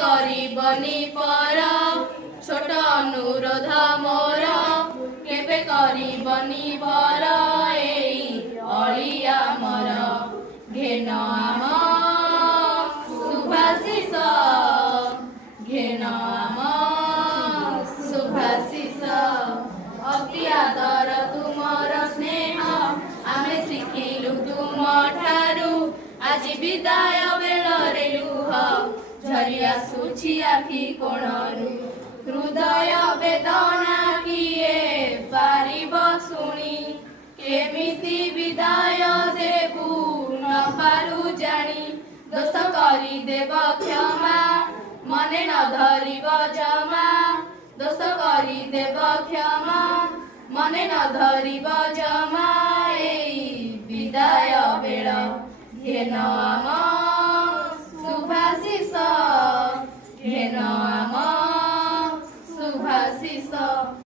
କରିବନି ପର ଛୋଟ ଅନୁରୋଧ ମୋର କେବେ କରିବନି ପର ଏଇ ଅଳିଆ ମର ଘେନ ଆମ ସୁଭାଷିଷ ଘେନ ଆମ ସୁଭାଷିଷ ଅତି ଆଦର ତୁମର ସ୍ନେହ ଆମେ ଶିଖିଲୁ ତୁମ ଠାରୁ ଆଜି ବିଦାୟ ବେଳରେ ଲୁହ ଝରି ଆସୁଛି ଆଖି କୋଣରୁ ହୃଦୟ ବେଦନା କିଏ ପାରିବ ଶୁଣି କେମିତି ବିଦାୟ ଦେବୁ ନ ପାରୁ ଜାଣି ଦୋଷ କରିଦେବ କ୍ଷମା ମନେ ନ ଧରିବ ଜମା ଦୋଷ କରିଦେବ କ୍ଷମା ମନେ ନ ଧରିବ ଜମା ଏଇ ବିଦାୟ ବେଳ ଘେନ ଆମ